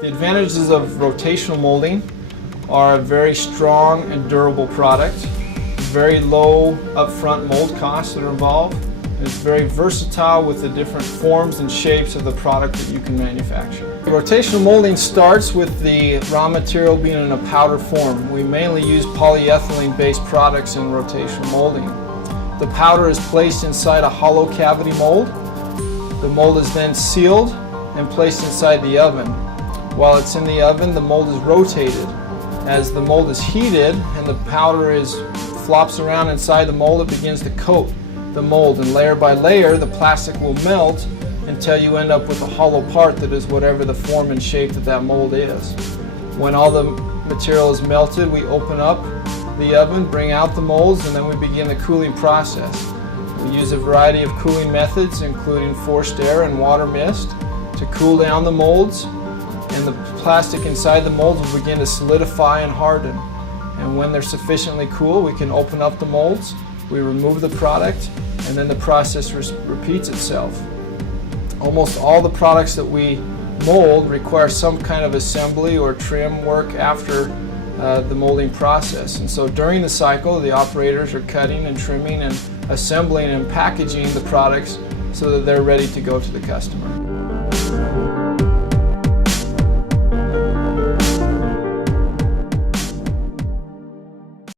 The advantages of rotational molding are a very strong and durable product, very low upfront mold costs that are involved, and it's very versatile with the different forms and shapes of the product that you can manufacture. Rotational molding starts with the raw material being in a powder form. We mainly use polyethylene-based products in rotational molding. The powder is placed inside a hollow cavity mold. The mold is then sealed and placed inside the oven. While it's in the oven, the mold is rotated. As the mold is heated and the powder flops around inside the mold, it begins to coat the mold, and layer by layer the plastic will melt until you end up with a hollow part that is whatever the form and shape that mold is. When all the material is melted, we open up the oven, bring out the molds, and then we begin the cooling process. We use a variety of cooling methods, including forced air and water mist, to cool down the molds, and the plastic inside the molds will begin to solidify and harden. And when they're sufficiently cool, we can open up the molds, we remove the product, and then the process repeats itself. Almost all the products that we mold require some kind of assembly or trim work after the molding process. And so during the cycle, the operators are cutting and trimming and assembling and packaging the products so that they're ready to go to the customer.